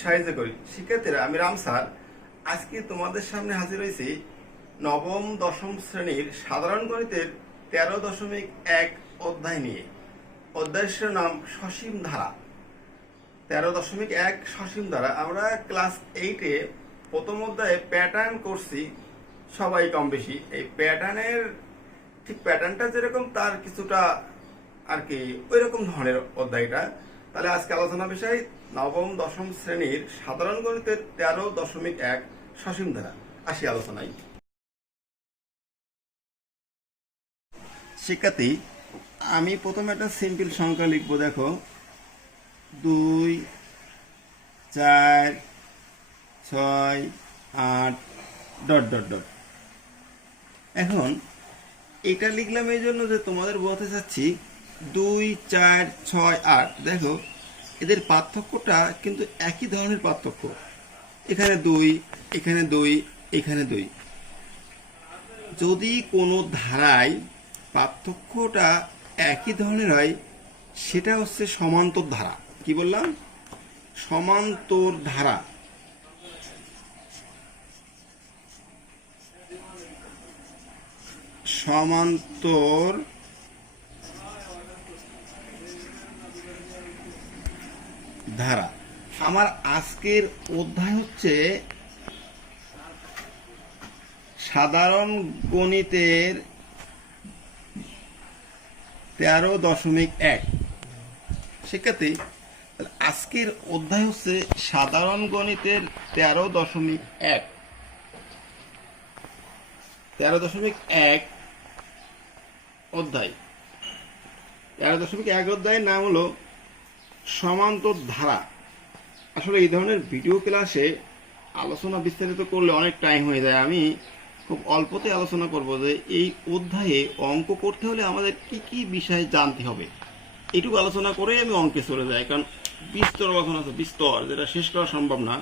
সাহায্য করি। শিক্ষার্থীরা, আমি রাম স্যার আজকে তোমাদের সামনে হাজির হয়েছি নবম দশম শ্রেণীর সাধারণ গণিতের 13.1 অধ্যায় নিয়ে। অধ্যায়ের নাম সসীম ধারা। 13.1 সসীম ধারা। আমরা ক্লাস 8-এ প্রথম অধ্যায়ে প্যাটার্ন করছি সবাই কম বেশি। এই প্যাটার্নের ঠিক প্যাটার্নটা যেরকম তার কিছুটা আর কি ওই রকম ধরনের অধ্যায়টা। তাহলে আজকে আলোচনা বিষয় নবম দশম শ্রেণীর সাধারণ গণিতের 13.1 সসীম ধারা। আসি আলোচনায়। শিক্ষার্থী, আমি প্রথমে একটা সিম্পল সংখ্যা লিখবো। দেখো, 2 4 6 8 ডট ডট ডট। এখন এটা লিখলাম এই জন্য যে তোমাদের বলতে চাচ্ছি 2 4 6 8। দেখো, এদের পার্থক্যটা কিন্তু একই ধরনের পার্থক্য। এখানে 2, এখানে 2, এখানে 2। যদি কোনো ধারায় পার্থক্যটা একই ধরনের হয় সেটা হচ্ছে সমান্তর ধারা। কি বললাম? সমান্তর ধারা। সমান্তর ধারা। আমার আজকের অধ্যায় হচ্ছে সাধারণ গণিতের 13.1। শিক্ষার্থী, আজকের অধ্যায় হচ্ছে সাধারণ গণিতের 13.1। 13.1 অধ্যায়। 13.1 অধ্যায়ের নাম হলো সমান্তর ধারা। আসলে এই ধরনের ভিডিও ক্লাসে আলোচনা বিস্তারিত করলে অনেক টাইম হয়ে যায়। আমি খুব অল্পতে আলোচনা করব যে এই অধ্যায়ে অঙ্ক করতে হলে আমাদের কি কি বিষয় জানতে হবে। এইটুকু আলোচনা করে আমি অঙ্কে চলে যাই, কারণ বিস্তর আলোচনা আছে, বিস্তর, যেটা শেষ করা সম্ভব না।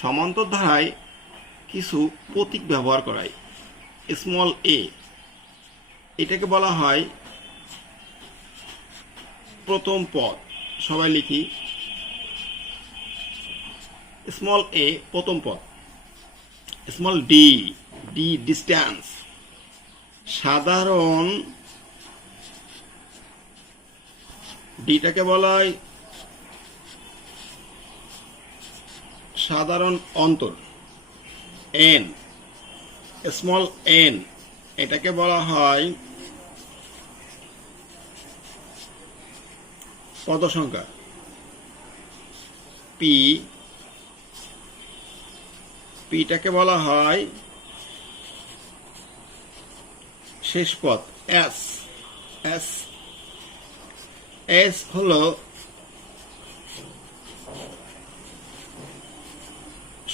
সমান্তর ধারায় কিছু প্রতীক ব্যবহার করায়। স্মল এ, এটাকে বলা হয় প্রথম পদ। সবাই লিখি, স্মল এ প্রথম পদ। Small D, D distance. সাধারণ ডিটাকে বলা হয় সাধারণ অন্তর। এন, স্মল এন, এটাকে বলা হয় পদ সংখ্যা। পি, পিটাকে বলা হয় শেষ পদ। এস, এস, এস হলো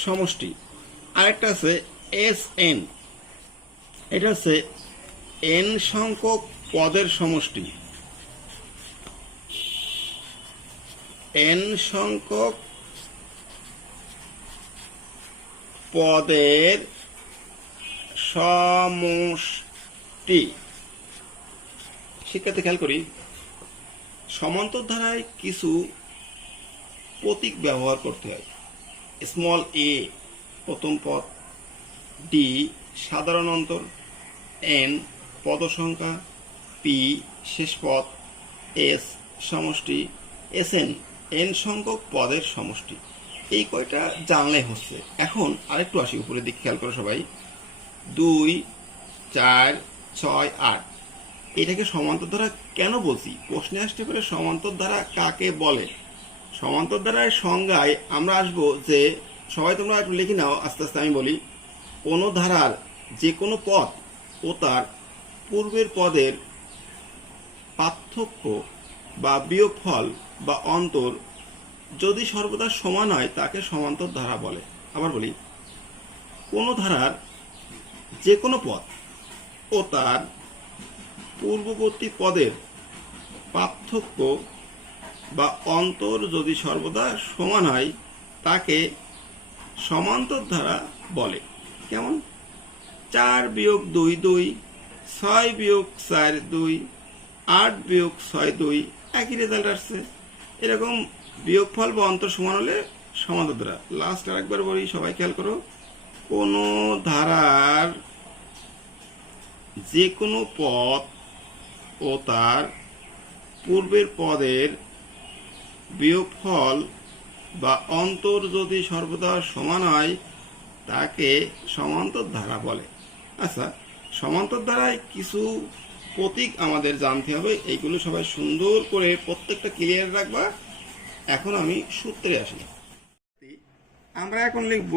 সমষ্টি। আরেকটা আছে এস এন, এটা হচ্ছে এন সংখ্যক পদের সমষ্টি। এন সংখ্যক পদের সমষ্টি। শিক্ষার্থী, খেয়াল করি, সমান্তর ধারায় কিছু প্রতীক ব্যবহার করতে হয়। স্মল এ প্রথম পদ, ডি সাধারণ অন্তর, এন পদ সংখ্যা, পি শেষ পদ, এস সমষ্টি, এস এন এন সংখ্যক পদের সমষ্টি। এই কয়টা জানলে হচ্ছে। এখন আরেকটু আসি উপরের দিকে, খেয়াল করো সবাই। 2 4 6 8, এটাকে সমান্তর ধারা কেন বলছি? প্রশ্নে আসতে পারে সমান্তর ধারা কাকে বলে। সমান্তর ধারার সংজ্ঞায় আমরা আসবো যে, সবাই তোমরা একটু লিখে নাও আস্তে আস্তে, আমি বলি। কোনো ধারার যে কোনো পদ ও তার পূর্বের পদের পার্থক্য বা বিয়োগফল বা অন্তর যদি সর্বদা সমান হয় তাকে সমান্তর ধারা বলে। আবার বলি, কোনো ধারার যে কোনো পদ ও তার পূর্ববর্তী পদের পার্থক্য বা অন্তর যদি সর্বদা সমান হয় তাকে সমান্তর ধারা বলে। কেমন? 4 বিয়োগ 2 2, 6 বিয়োগ 4 2, 8 বিয়োগ 6 2, একই রেজাল্ট আসছে। এরকম বিয়োগফল বা অন্তর সমান হলে সমান্তর ধারা। লাস্ট আরেকবার বলি, সবাই খেয়াল করো, কোনো ধারার যে কোনো পদ ও তার পূর্বের পদের বিয়োগফল বা অন্তর যদি সর্বদা সমান হয় তাকে সমান্তর ধারা বলে। আচ্ছা, সমান্তর ধারায় কিছু প্রতীক আমাদের জানতে হবে, এইগুলো সবাই সুন্দর করে প্রত্যেকটা ক্লিয়ার রাখবা। এখন আমি সূত্রে আসি। আমরা এখন লিখব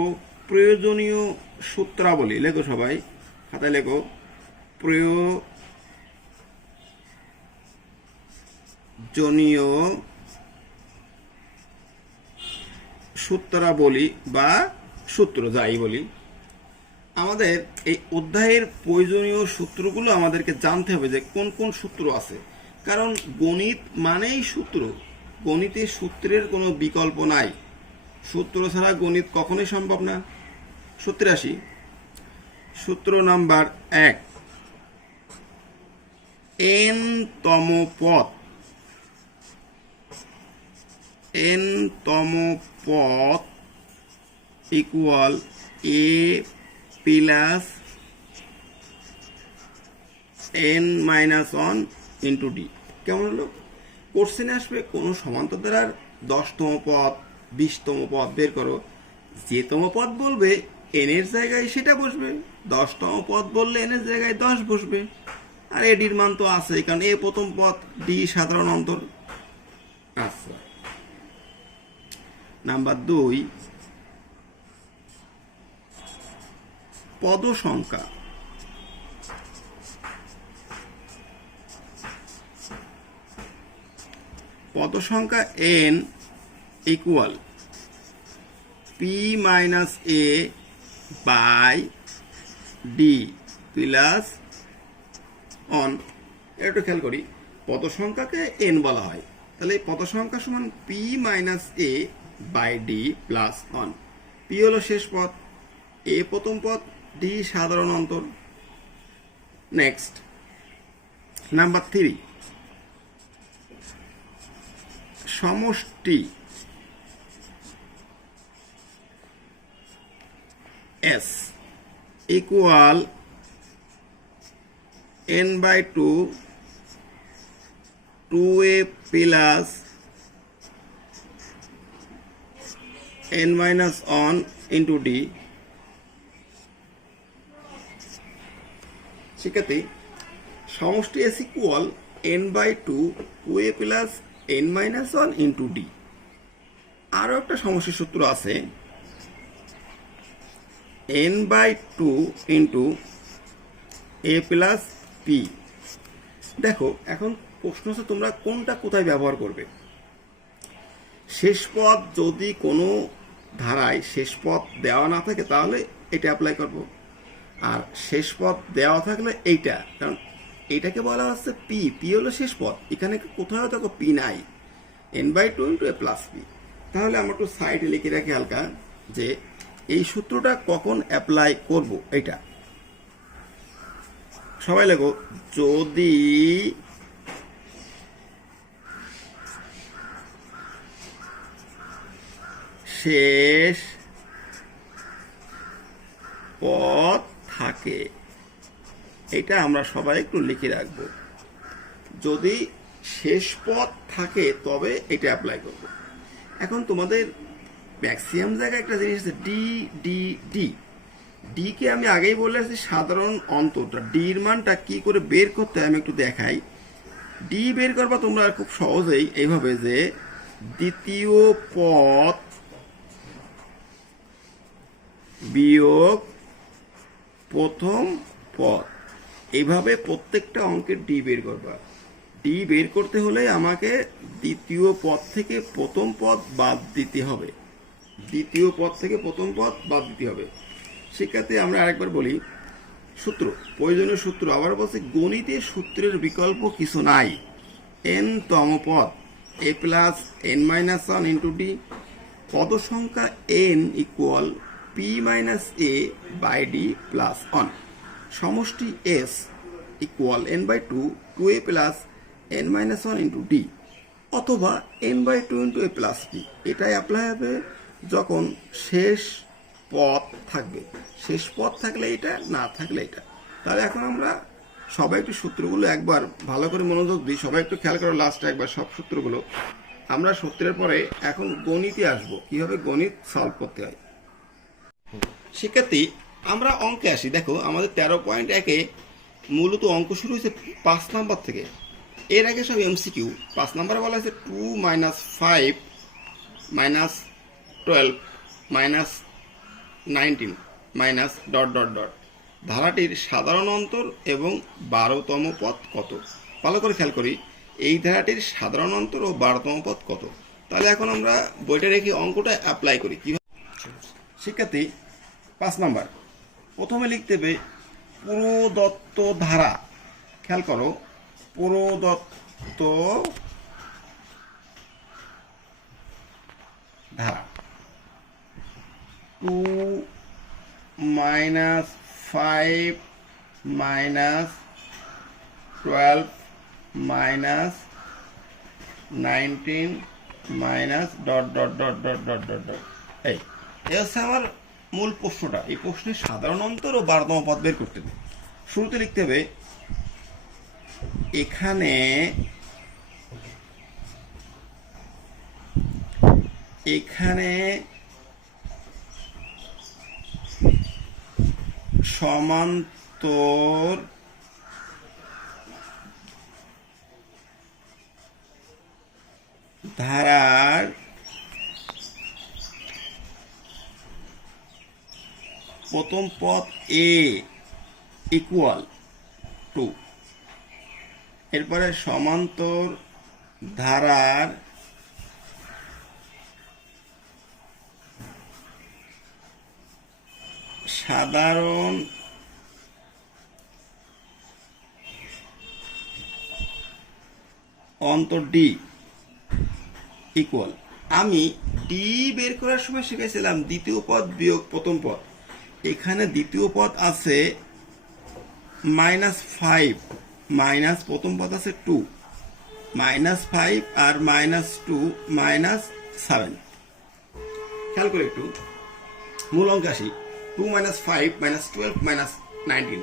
প্রয়োজনীয় সূত্রাবলী। লেখো সবাই, খাতায় লেখো, প্রয়োজনীয় সূত্রাবলী বা সূত্র যাই বলি। আমাদের এই অধ্যায়ের প্রয়োজনীয় সূত্রগুলো আমাদেরকে জানতে হবে যে কোন কোন সূত্র আছে, কারণ গণিত মানেই সূত্র। গণিতে সূত্রের কোনো বিকল্প নাই, সূত্র ছাড়া গণিত কখনোই সম্ভব না। সূত্রে আসি। সূত্র নাম্বার 1, n তম পদ, n তম পদ equal a plus n-1 into D. কেমন হলো? কোশ্চেনে আসবে কোনো সমান্তর ধারার 10তম পদ 20তম পদ বের করো। যেতম পদ বলবে n এর জায়গায় সেটা বসবে, 10তম পদ বললে n এর জায়গায় 10 বসবে। আর এডির মান তো আছে, কারণ এ প্রথম পদ, ডি সাধারণ অন্তর। আচ্ছা, নাম্বার 2, পদ সংখ্যা। পদ সংখ্যা n equal p minus a by D plus one. একটু খেয়াল করি, পদ সংখ্যাকে n বলা হয়, তাহলে পদ সংখ্যা সমান p minus a by D plus one. p হলো শেষ পদ, a প্রথম পদ, ডি সাধারণ অন্তর। নেক্সট, নাম্বার 3, সমষ্টি s equal n/2 2a plus n-1 into d. শিক্ষার্থী, সমষ্টি s equal n/2 2a plus n-1 into D. আরও একটা সমষ্টির সূত্র আছে, n/2 into a plus p। দেখো, এখন প্রশ্ন হচ্ছে তোমরা কোনটা কোথায় ব্যবহার করবে। শেষ পদ যদি কোনো ধারায় শেষ পদ দেওয়া না থাকে তাহলে এটা অ্যাপ্লাই করব, আর শেষ পদ দেওয়া থাকলে এইটা, কারণ এটাকে বলা হচ্ছে পি, পি হলো শেষ পদ, এখানে কোথাও দেখো পি নাই, n/2 into a plus P. তাহলে আমরা একটু সাইডে লিখে রাখি হালকা যে এই সূত্রটা কখন অ্যাপ্লাই করব। এটা সবাই লেখো, যদি শেষ পদ থাকে, এটা আমরা সবাই একটু লিখে রাখবো, যদি শেষ পদ থাকে তবে এটা অ্যাপ্লাই করব। এখন তোমাদের ম্যাক্সিমাম জায়গায় একটা জিনিস আছে, ডি ডি ডি। ডি কে আমি আগেই বলে আসছি সাধারণ অন্তরটা, ডির মানটা কি করে বের করতে হয় আমি একটু দেখাই। ডি বের করবা তোমরা খুব সহজেই এইভাবে যে দ্বিতীয় পদ বিয়োগ প্রথম পদ, এইভাবে প্রত্যেকটা অঙ্কের ডি বের করবা। ডি বের করতে হলে আমাকে দ্বিতীয় পদ থেকে প্রথম পদ বাদ দিতে হবে, দ্বিতীয় পদ থেকে প্রথম পদ বাদ দিতে হবে। শিক্ষার্থী, আমরা আরেকবার বলি সূত্র, প্রয়োজনীয় সূত্র। আবার বলছি, গণিতের সূত্রের বিকল্প কিছু নাই। n তম পদ a plus n-1 into D. পদ সংখ্যা n equal p minus a by D plus 1। সমষ্টি s equal n/2 2a plus n-1 into d, অথবা n/2 into a plus p। এটাই অ্যাপ্লাই হবে যখন শেষ পদ থাকবে, শেষ পদ থাকলে এটা, না থাকলে এটা। তাহলে এখন আমরা সবাই একটু সূত্রগুলো একবার ভালো করে মনোযোগ দিই, সবাই একটু খেয়াল করো লাস্টে একবার সব সূত্রগুলো। আমরা সূত্রের পরে এখন গণিতে আসবো, কিভাবে গণিত সলভ করতে হয়। শিক্ষার্থী, আমরা অঙ্কে আসি। দেখো আমাদের 13.1-এ মূলত অঙ্ক শুরু হয়েছে 5 নাম্বার থেকে। এর আগে সব এমসিকিউ। 5 নাম্বারে বলা হয়েছে 2 - 5 - 12 - 19 - ... ধারাটির সাধারণ অন্তর এবং 12তম পদ কত? ভালো করে খেয়াল করি, এই ধারাটির সাধারণ অন্তর ও 12তম পদ কত। তাহলে এখন আমরা বইটা রেখে অঙ্কটা অ্যাপ্লাই করি কিভাবে। শিক্ষার্থী, 5 নাম্বার প্রথমে লিখতে হবে প্রদত্ত ধারা। খেয়াল করো, প্রদত্ত ধারা 2 - 5 - 12 - 19 - ... এই হচ্ছে আমার মূল প্রশ্নটা। এই প্রশ্নের সাধারণ অন্তর ও 12তম পদ বের করতে হবে। শুরুতে লিখতে হবে এখানে সমান্তর ধারার প্রথম পদ এ ইকুয়াল টু, এরপরে সমান্তর ধারার সাধারণ অন্তর ডি ইকুয়াল। আমি ডি বের করার সময় শিখেছিলাম দ্বিতীয় পদ বিয়োগ প্রথম পদ। এখানে দ্বিতীয় পদ আছে -5 মাইনাস প্রথম পদ আছে 2, -5 আর -2 -7। খেয়াল করে একটু মূল অঙ্কে আসি। 2 - 5 - 12 - 19 ...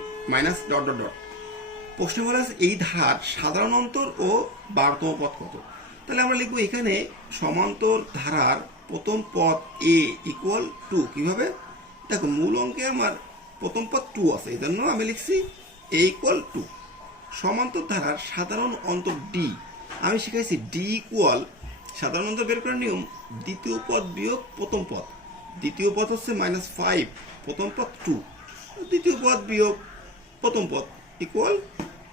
প্রশ্ন বলা আছে এই ধারার সাধারণ অন্তর ও 12তম পদ কত। তাহলে আমরা লিখবো এখানে সমান্তর ধারার প্রথম পদ এ ইকুয়াল টু। কিভাবে? দেখো মূল অঙ্কে আমার প্রথম পদ 2 আছে, এই জন্য আমি লিখছি এ ইকুয়াল টু। সমান্তর ধারার সাধারণ অন্তর ডি, আমি শিখাইছি ডি ইকুয়াল, সাধারণ অন্তর বের করার নিয়ম দ্বিতীয় পদ বিয়োগ প্রথম পদ। দ্বিতীয় পদ হচ্ছে -5, প্রথম পদ 2, দ্বিতীয় পদ বিয়োগ প্রথম পদ ইকুয়াল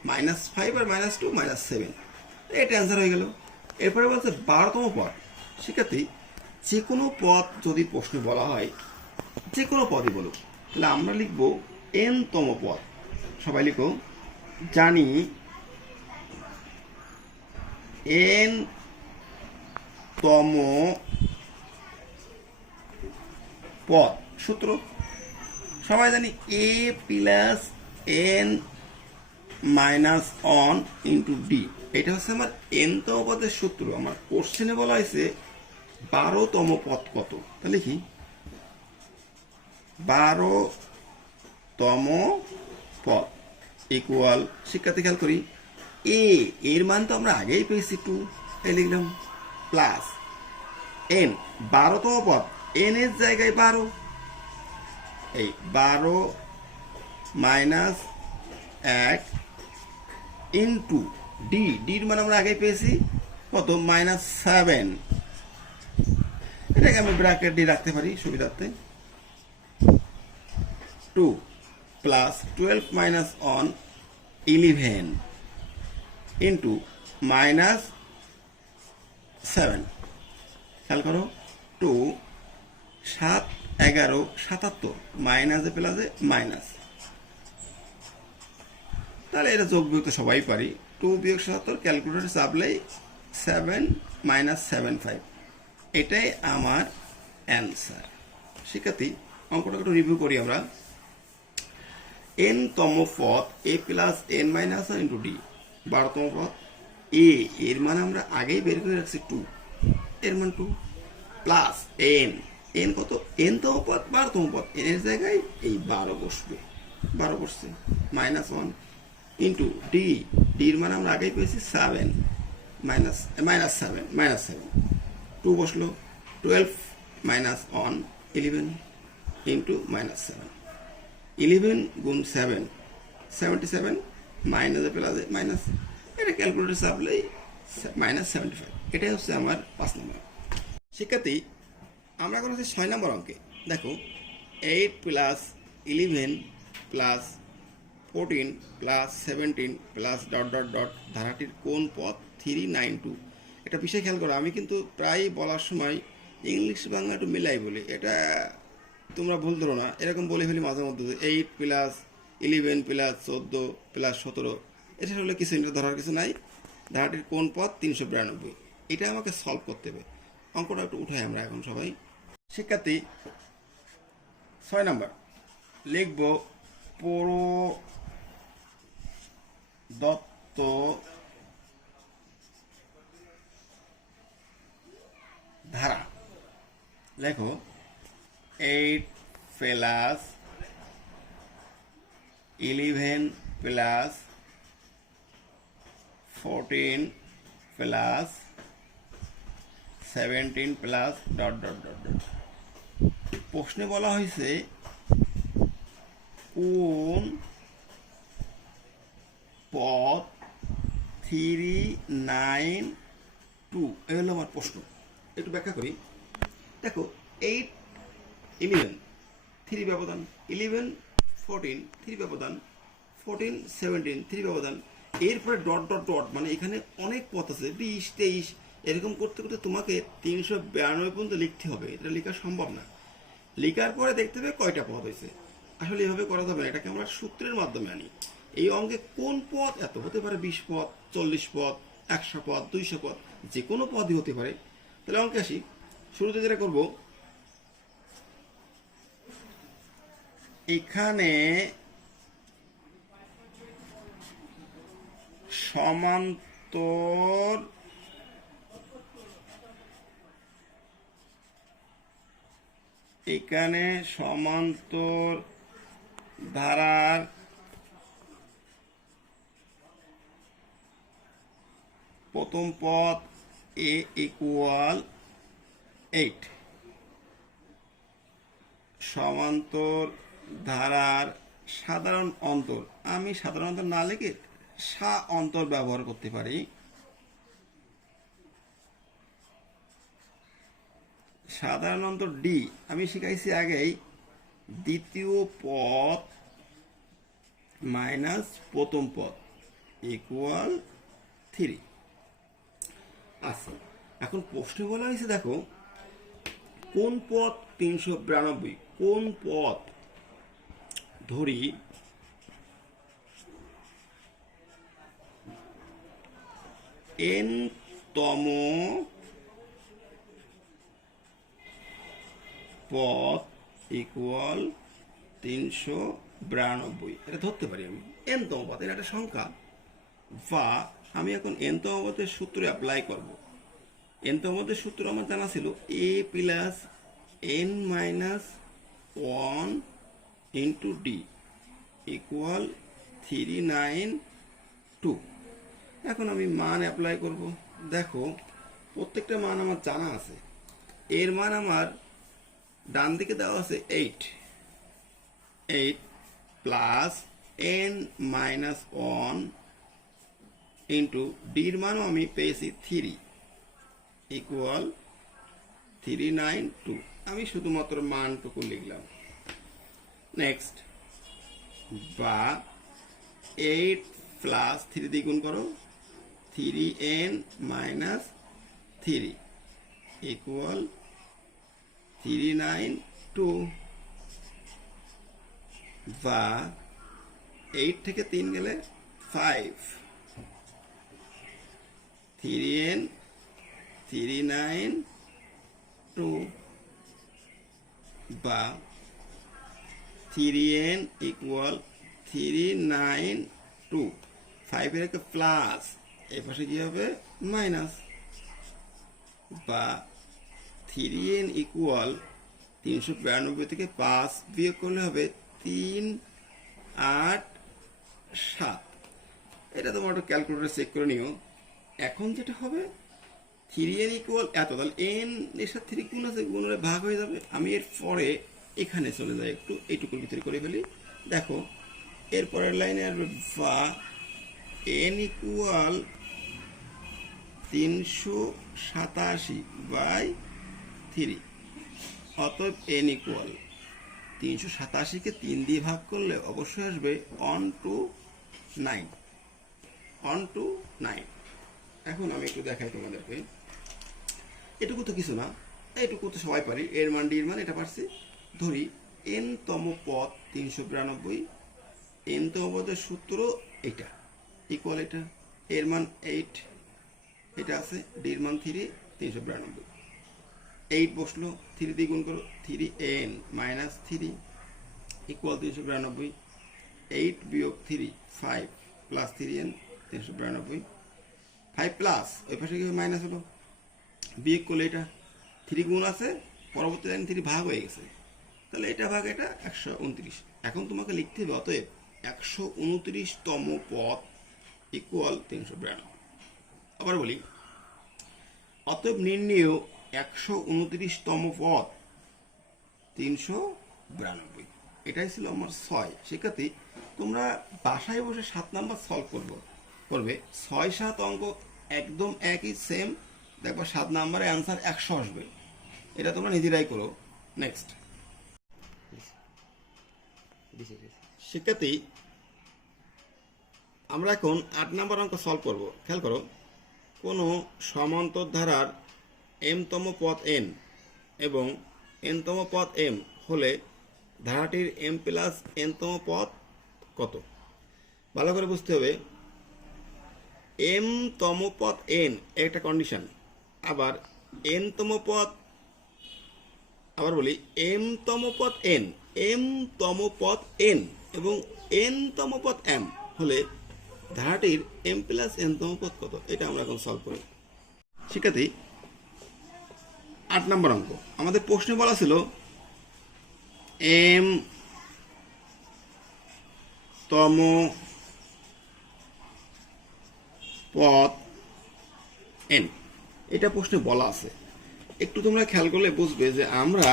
-5 আর -2 -7। এটা অ্যান্সার হয়ে গেল। এরপরে বলছে 12তম পদ। শিক্ষার্থী, যে কোনো পদ যদি প্রশ্নে বলা হয়, যে কোনো পদই বলুক, তাহলে আমরা লিখবো n-তম পদ। সবাই লিখো, জানি n-তম পদ সূত্র সবাই জানি a plus n minus 1 into D. এটা হচ্ছে আমার n-তম পদের সূত্র। আমার কোশ্চেনে বলা হয়েছে 12তম পদ কত। তাহলে কি 12তম পদ ইকুয়াল, শিক্ষার্থী খেয়াল করি, এ এর মান তো আমরা আগেই পেয়েছি 2, এই লিখলাম, প্লাস n 12তম পদ, n এর জায়গায় 12, এই 12 মাইনাস 1 ইন্টু ডি, ডির মান আমরা আগে পেয়েছি কত, -7। এটাকে আমি ব্র্যাকেট দিয়ে রাখতে পারি সুবিধার্থে। 2 প্লাস 12 মাইনাস 1 11 ইন্টু -7। খেয়াল করো, 2 7 11 77, মাইনাসে প্লাসে মাইনাস। তাহলে এটা যোগ বিয়োগ তো সবাই পারি। 2 বিয়োগ 77 ক্যালকুলেটর চাপলেই 7 - 75। এটাই আমার অ্যান্সার। শিক্ষার্থী, অঙ্কটা একটু রিভিউ করি আমরা। n-তম পদ a plus n minus 1 into d, 12তম পদ a এর মান আমরা আগেই বের করে রাখছি 2, এর মান 2 প্লাস n এন কত, এন তম পদ 12তম পদ, এন এর জায়গায় এই 12 বসবে, 12 বসছে, -1 ইন্টু ডি, ডির মানে আমরা আগেই পেয়েছি 7, -7 2 বসলো, 12 -1 11 ইন্টু -7, 11 গুণ 7 77, মাইনাসে প্লাসে মাইনাস, এটা ক্যালকুলেটর চাপলেই -75। এটাই হচ্ছে আমার 5 নম্বর। শিক্ষার্থী, আমরা এখন হচ্ছে 6 নম্বর অঙ্কে। দেখো 8 plus 11 plus 14 plus 17 plus dot dot dot ধারাটির কোন পদ 392। এটা বিষয় খেয়াল করো, আমি কিন্তু প্রায় বলার সময় ইংলিশ বাংলা একটু মিলাই বলি, এটা তোমরা ভুল ধরো না, এরকম বলে ফেলি মাঝে মধ্যে 8 প্লাস 11 প্লাস 14 প্লাস 17, এটা হলে কিছু এটা ধরার কিছু নাই। ধারাটির কোন পদ 392, এটা আমাকে সলভ করতে হবে। অঙ্কটা একটু উঠাই আমরা এখন সবাই। শিক্ষার্থী, 6 নম্বর লিখব প্রদত্ত ধারা। লেখো 8 plus 11 plus 14 plus 17 plus dot dot dot dot. প্রশ্নে বলা হয়েছে কোন পদ 392, এ হলো আমার প্রশ্ন। একটু ব্যাখ্যা করি। দেখো 8 11 3 ব্যবধান, 11 14 3 ব্যবধান, 14 17 3 ব্যবধান, এরপরে ডট ডট ডট, মানে এখানে অনেক পথ আছে, 20 23, এরকম করতে করতে তোমাকে 392 পর্যন্ত লিখতে হবে। এটা লেখা সম্ভব না। লেখার পরে দেখতে হবে কয়টা পদ হয়েছে। আসলে এভাবে করা যাবে না, এটাকে আমরা সূত্রের মাধ্যমে আনি। এই অঙ্কে কোন পদ এত হতে পারে, 20 পদ, 40 পদ, 100 পদ, 200 পদ, যে কোনো পদই হতে পারে। তাহলে অঙ্কে আসি। শুরুতে যেটা করব, এখানে সমান্তর ধারার প্রথম পদ a ইকুয়াল 8, সমান্তর ধারার সাধারণ অন্তর, আমি সাধারণ অন্তর না লিখে সা অন্তর ব্যবহার করতে পারি। সাধারণ অন্তর ডি আমি শিখাইছি আগেই, দ্বিতীয় পদ মাইনাস প্রথম পদ ইকুয়াল 3। আচ্ছা, এখন প্রশ্নে বলা হয়েছে দেখো কোন পদ 392, কোন পদ, ধরি n তম পদ ইকুয়াল 392। এটা ধরতে পারি আমি n তম পদ, এটা একটা সংখ্যা। বা আমি এখন n তম পদের সূত্র অ্যাপ্লাই করব। n তম পদের সূত্র আমার জানা ছিল a plus n minus 1 into d equal 392। এখন আমি মান অ্যাপ্লাই করব। দেখো প্রত্যেকটা মান আমার জানা আছে। এর মান আমার ডান দিকে দেওয়া আছে 8 প্লাস n মাইনাস 1 ইন্টু ডির মানও আমি পেয়েছি 3 ইকুয়াল 392। আমি শুধুমাত্র মানটুকু লিখলাম। নেক্সট, বা 8 প্লাস 3 দিয়ে গুণ করো, 3n মাইনাস 3 ইকুয়াল 392। বা 8 থেকে 3 গেলে 5, 3n 392। বা 3n ইকুয়াল 392। 5 এর একটা প্লাস, এই পাশে কি হবে মাইনাস। বা 3n ইকুয়াল 392 থেকে 5 বিয়োগ করলে হবে 3, 8, 7। এটা তোমার একটু ক্যালকুলেটরে চেক করে নিও। এখন যেটা হবে 3n ইকুয়াল এত, তাহলে n এর সাথে 3 গুণ আছে, গুণ হলে ভাগ হয়ে যাবে। আমি এর পরে এখানে চলে যাই, একটু এইটুকুর ভিতরে করে ফেলি। দেখো এরপরের লাইনে আসবে বা n ইকুয়াল 387/3। অতএব n ইকুয়াল 387-কে 3 দিয়ে ভাগ করলে অবশ্যই আসবে 129। এখন আমি একটু দেখাই তোমাদেরকে। এটুকু তো কিছু না, এটুকু তো সবাই পারি। এর মান ডি এর মান এটা পারছি। ধরি n তম পদ 392, n তম পদের সূত্র এটা ইকুয়াল এটা, এর মান 8, এটা আছে, ডি এর মান 3, 392। 8 বসলো, 3 দিয়ে গুণ করো, 3n মাইনাস 3 ইকুয়াল 392। 8 বিয়োগ 3 5 প্লাস 3n 392। 5 প্লাস ওই পাশে কি মাইনাস হলো, বিয়োগ করলে এটা 3 গুণ আছে, পরবর্তী লাইন 3 ভাগ হয়ে গেছে, তাহলে এটা ভাগ এটা 129। এখন তোমাকে লিখতে হবে অতএব 129তম পদ ইকুয়াল 392। আবার বলি, অতএব নির্ণেয় 129তম পদ 392। এটাই ছিল আমার 6। সেক্ষেত্রে তোমরা বাসায় বসে 7 নাম্বার সলভ করবে। 6-7 অঙ্ক একদম একই সেম, দেখবা 7 নাম্বারে অ্যান্সার 100 আসবে। এটা তোমরা নিজেরাই করো। নেক্সট শিক্ষার্থী, আমরা এখন 8 নাম্বার অঙ্ক সলভ করব। খেয়াল করো, কোনো সমান্তর ধারার m-তম পদ n এবং n-তম পদ m হলে ধারাটির m প্লাস n-তম পদ কত? ভালো করে বুঝতে হবে। m-তম পদ n একটা কন্ডিশন, আবার n-তম পদ, আবার বলি m-তম পদ n, m-তম পদ n এবং n-তম পদ m হলে ধারাটির m প্লাস n-তম পদ কত? এটা আমরা এখন সলভ করি। শিক্ষার্থী, 8 নম্বর অঙ্ক আমাদের প্রশ্নে বলা ছিল m-তম পদ n, এটা প্রশ্নে বলা আছে। একটু তোমরা খেয়াল করলে বুঝবে যে আমরা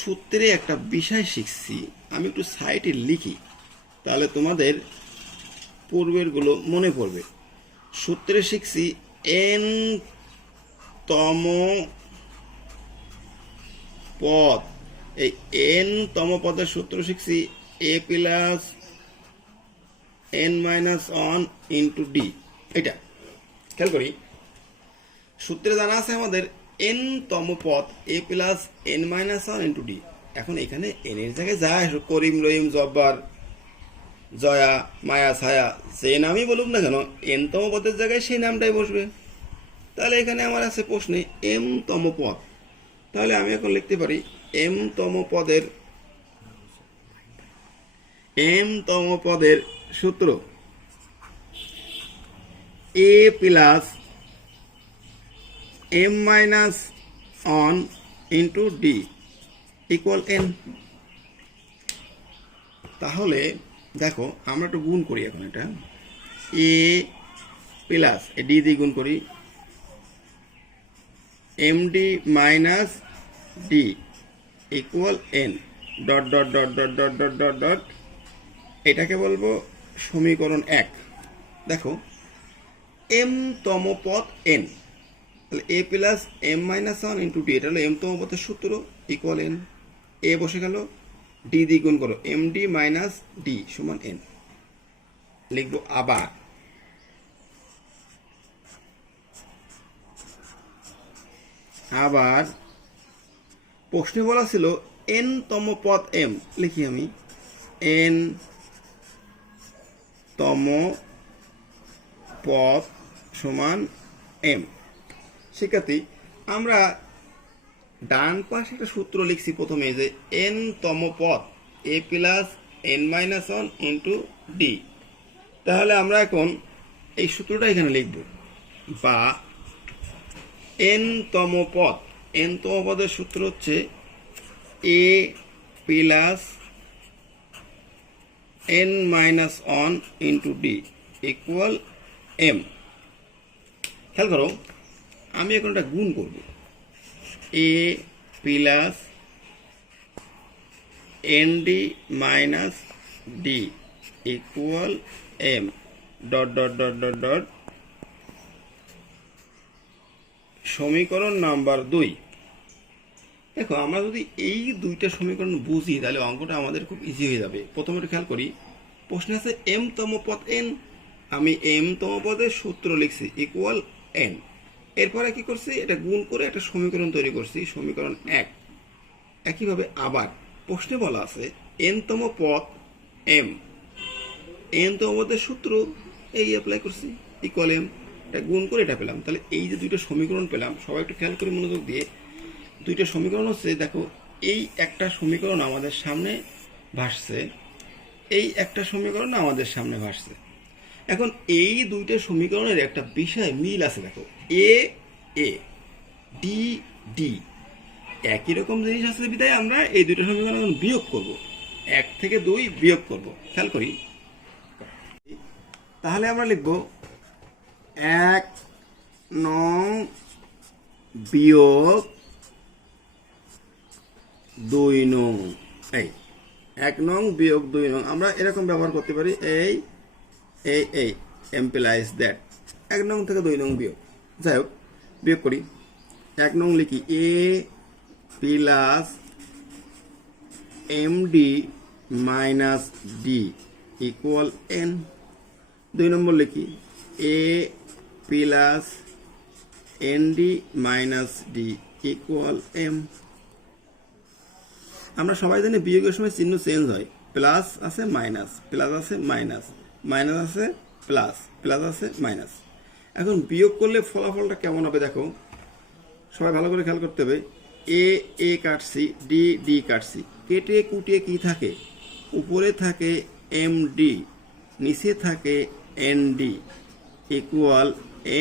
সূত্রে একটা বিষয় শিখছি। আমি একটু সাইটে লিখি, তাহলে তোমাদের পূর্বেরগুলো মনে পড়বে। সূত্রে শিখছি n-তম পদ, এই n-তম পদের সূত্র শিখছি a plus n-1 into D. এটা খেয়াল করি, সূত্রে জানা আছে আমাদের n-তম পদ a plus n-1 into D. এখন এখানে n এর জায়গায় যা করিম, রহিম, জব্বার, জয়া, মায়া, ছায়া, যে নামই বলুক না কেন, n-তম পদের জায়গায় সেই নামটাই বসবে। তাহলে এখানে আমার আছে প্রশ্নে m-তম পদ, তাহলে আমি এখন লিখতে পারি m-তম পদের সূত্র a plus m-1 into d equal n। তাহলে দেখো আমরা একটু গুণ করি এখন। এটা a প্লাস ডি দিয়ে গুণ করি, md minus d equal n dot dot dot dot dot dot dot dot. এটাকে বলবো সমীকরণ 1। দেখো m-তম পদ n, তাহলে a plus m-1 into D, এটা হলো m-তম পদের সূত্র ইকুয়াল n। a বসে গেল, ডি দিয়ে গুণ করো, md মাইনাস ডি সমান n। লিখবো আবার প্রশ্নে বলা ছিল n-তম পদ m, লিখি আমি n-তম পদ সমান m। শিক্ষার্থী, আমরা ডান পাশে একটা সূত্র লিখছি প্রথমে, যে n-তম পদ a plus n-1 into D. তাহলে আমরা এখন এই সূত্রটা এখানে লিখব, বা n-তম পদের সূত্র হচ্ছে a plus n minus 1 into d equal m. খেয়াল করো, আমি এখন একটা গুণ করব, a plus n d minus d equal m dot dot dot dot dot সমীকরণ নাম্বার 2। দেখো, আমরা যদি এই দুইটা সমীকরণ বুঝি তাহলে অঙ্কটা আমাদের খুব ইজি হয়ে যাবে। প্রথমে খেয়াল করি, প্রশ্ন আছে এম তম পদ এন, আমি এম তম পদের সূত্র লিখছি ইকুয়াল এন। এরপরে কি করছি, এটা গুণ করে একটা সমীকরণ তৈরি করছি, সমীকরণ 1। একইভাবে আবার প্রশ্নে বলা আছে এন তম পদ এম, এন তম পদের সূত্র এই অ্যাপ্লাই করছি ইকুয়াল এম, এটা গুণ করে এটা পেলাম। তাহলে এই যে দুইটা সমীকরণ পেলাম, সবাই একটু খেয়াল করে মনোযোগ দিয়ে, দুইটা সমীকরণ হচ্ছে, দেখো এই একটা সমীকরণ আমাদের সামনে ভাসছে, এই একটা সমীকরণ আমাদের সামনে ভাসছে। এখন এই দুইটা সমীকরণের একটা বিষয় মিল আছে, দেখো এ এ ডি ডি একই রকম জিনিস আছে, বিধায় আমরা এই দুইটা সমীকরণ বিয়োগ করব, 1 থেকে 2 বিয়োগ করব। খেয়াল করি, তাহলে আমরা লিখব 1 নং বিয়োগ 2 নং। এই 1 নং বিয়োগ 2 নং আমরা এরকম ব্যবহার করতে পারি, এই এই এই এমপ্লাইজ দ্যাট 1 নং থেকে 2 নং বিয়োগ। যাই হোক, বিয়োগ করি, 1 নং লিখি a plus m d minus d equal n. 2 নম্বর লিখি a plus n d minus d equal m. আমরা সবাই জানি বিয়োগের সময় চিহ্ন চেঞ্জ হয়, প্লাস আছে মাইনাস, প্লাস আছে মাইনাস, মাইনাস আছে প্লাস, প্লাস আছে মাইনাস। এখন বিয়োগ করলে ফলাফলটা কেমন হবে দেখো, সবাই ভালো করে খেয়াল করতে হবে। এ এ কাটছি, ডি ডি কাটছি, কেটে কুটিয়ে কি থাকে, উপরে থাকে এম ডি, নিচে থাকে n d equal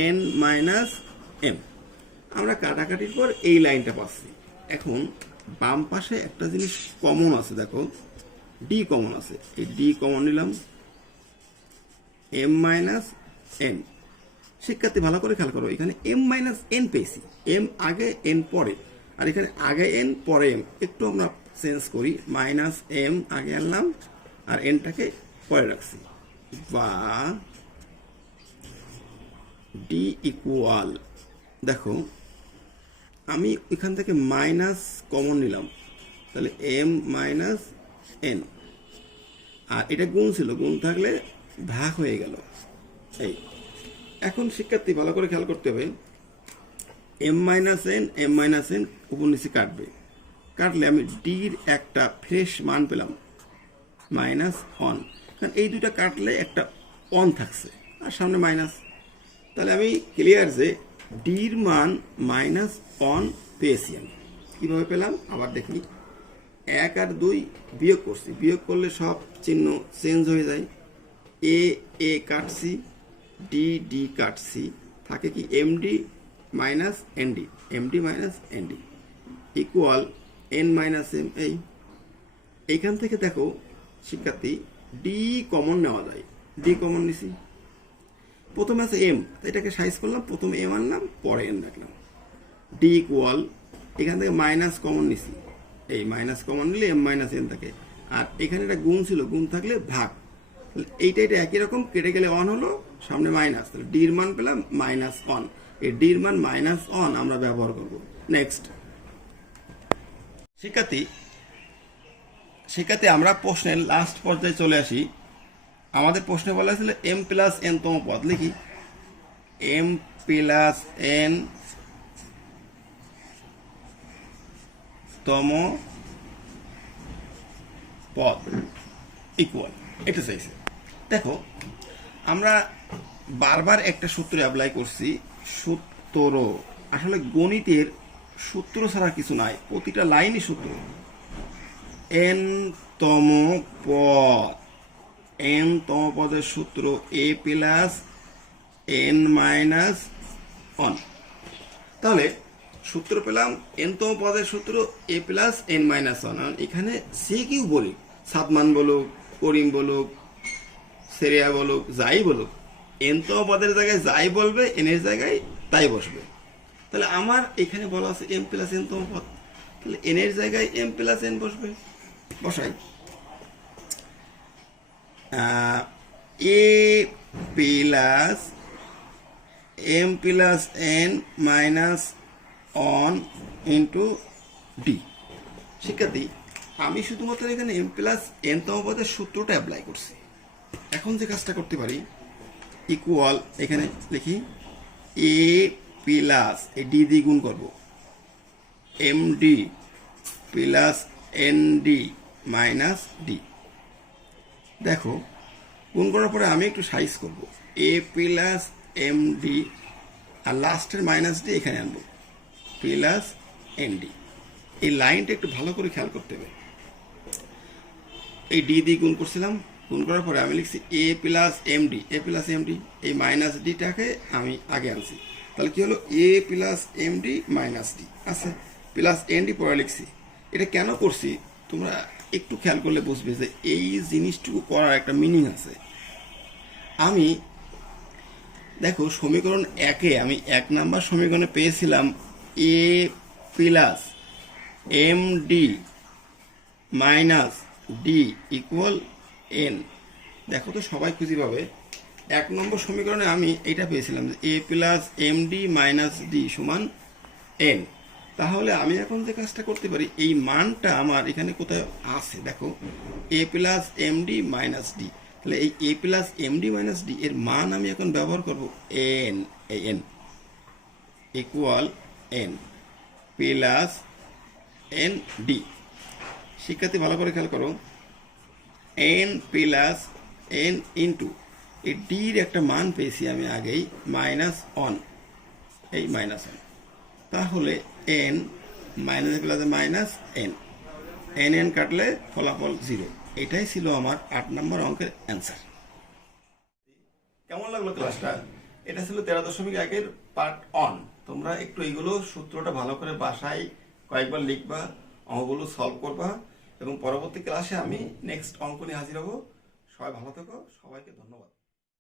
n minus m. আমরা কাটাকাটির পর এই লাইনটা পাচ্ছি। এখন বাম পাশে একটা জিনিস কমন আছে, দেখো ডি কমন আছে, এই ডি কমন নিলাম, এম মাইনাস এন। শিক্ষার্থী ভালো করে খেয়াল করো, এখানে এম মাইনাস এন পেয়েছি, এম আগে এন পরে, আর এখানে আগে এন পরে এম। একটু আমরা চেঞ্জ করি, মাইনাস এম আগে আনলাম আর এনটাকে পরে রাখছি, বা ডি ইকুয়াল, দেখো আমি এখান থেকে মাইনাস কমন নিলাম, তাহলে এম মাইনাস এন, আর এটা গুণ ছিল, গুণ থাকলে ভাগ হয়ে গেল। এই এখন শিক্ষার্থী ভালো করে খেয়াল করতে হবে, এম মাইনাস এন উপর নিচে কাটবে, কাটলে আমি ডির একটা ফ্রেশ মান পেলাম মাইনাস 1, কারণ এই দুইটা কাটলে একটা 1 থাকছে আর সামনে মাইনাস। তাহলে আমি ক্লিয়ার যে ডির মান মাইনাস 1 পেয়েছি। আমি কীভাবে পেলাম আবার দেখি, 1 আর 2 বিয়োগ করছি, বিয়োগ করলে সব চিহ্ন চেঞ্জ হয়ে যায়, এ এ কাটছি, ডি ডি কাটছি, থাকে কি m d minus n d, m d minus n d equal n minus m. এইখান থেকে দেখো শিক্ষার্থী, ডি কমন নেওয়া যায়, ডি কমন নিছি, প্রথমে আছে এম, এটাকে সাইজ করলাম, প্রথমে এম আনলাম পরে এন রাখলাম, ডি ইকুয়াল, এখান থেকে মাইনাস কমন নিছি, এই মাইনাস কমন নিলে এম মাইনাস এন থাকে, আর এখানে একটা গুণ ছিল, গুণ থাকলে ভাগ, এইটা এটা একই রকম, কেটে গেলে 1 হলো, সামনে মাইনাস, তাহলে ডির মান পেলাম মাইনাস 1। এই ডির মান মাইনাস 1 আমরা ব্যবহার করব। নেক্সট শিক্ষার্থী আমরা প্রশ্নের লাস্ট পর্যায়ে চলে আসি। আমাদের প্রশ্নে বলা হয়েছিল এম প্লাস এন তম পদ, লিখি এম প্লাস এন তম পদ ইকুয়াল, এটা চাইছে। দেখো আমরা বারবার একটা সূত্র অ্যাপ্লাই করছি, সূত্র আসলে গণিতের সূত্র ছাড়া কিছু নাই, প্রতিটা লাইনই সূত্র। এন তম পদ, এন তম পদের সূত্র এ প্লাস এন মাইনাস 1। তাহলে সূত্র পেলাম এনতম পদের সূত্র এ প্লাস এন মাইনাস ওয়ান। এখানে সে কিউ বলুক, সাদমান বলুক, করিম বলুক, সেরিয়া বলুক, যাই বলুক, এনতম পদের জায়গায় যাই বলবে এন এর জায়গায় তাই বসবে। তাহলে আমার এখানে বলা আছে এম প্লাস এনতম পদ, তাহলে এন এর জায়গায় এম প্লাস এন বসবে। বসাই a plus m plus n minus one into d. শিক্ষার্থী, আমি শুধুমাত্র এখানে এম প্লাস এনতম পদের সূত্রটা অ্যাপ্লাই করছি। এখন যে কাজটা করতে পারি, ইকুয়াল এখানে লিখি এ প্লাস এ ডি দিয়ে গুণ করবো m d plus n d minus d. দেখো, গুণ করার পরে আমি একটু সাইজ করব, এ প্লাস এম ডি আর লাস্টের মাইনাস ডি এখানে আনবো, প্লাস এন ডি। এই লাইনটা একটু ভালো করে খেয়াল করতে হবে। এই ডি দিয়ে গুণ করছিলাম, গুণ করার পরে আমি লিখছি a plus m d, a plus m d, এই মাইনাস ডিটাকে আমি আগে আনছি। তাহলে কি হলো, a plus m d minus d. আচ্ছা, প্লাস এন ডি পরে লিখছি। এটা কেন করছি তোমরা একটু খেয়াল করলে বুঝবে যে এই জিনিসটুকু করার একটা মিনিং আছে। আমি দেখো, সমীকরণ একে আমি 1 নাম্বার সমীকরণে পেয়েছিলাম a plus m d minus d equal n. দেখো তো সবাই খুঁজে পাবে, 1 নম্বর সমীকরণে আমি এটা পেয়েছিলাম যে a plus m d minus d সমান এন। তাহলে আমি এখন যে কাজটা করতে পারি, এই মানটা আমার এখানে কোথায় আছে দেখো, a plus m d minus d. তাহলে এই a plus m d minus d এর মান আমি এখন ব্যবহার করব এন, এই n equal n plus n d. শিক্ষার্থী ভালো করে খেয়াল করো, এন প্লাস এন ইন্টু এই ডির একটা মান পেয়েছি আমি আগেই মাইনাস অন, এই মাইনাস অন। তাহলে N minus plus minus N, N N কাটলে ফলাফল 0। এটাই ছিল আমার 8 নম্বর অঙ্কের অ্যান্সার। কেমন লাগলো ক্লাসটা? এটা ছিল 13.1 পার্ট অন। তোমরা একটু এইগুলো সূত্রটা ভালো করে বাসায় কয়েকবার লিখবা, অঙ্কগুলো সলভ করবা, এবং পরবর্তী ক্লাসে আমি নেক্সট অঙ্ক নিয়ে হাজির হব। সবাই ভালো থেকো, সবাইকে ধন্যবাদ।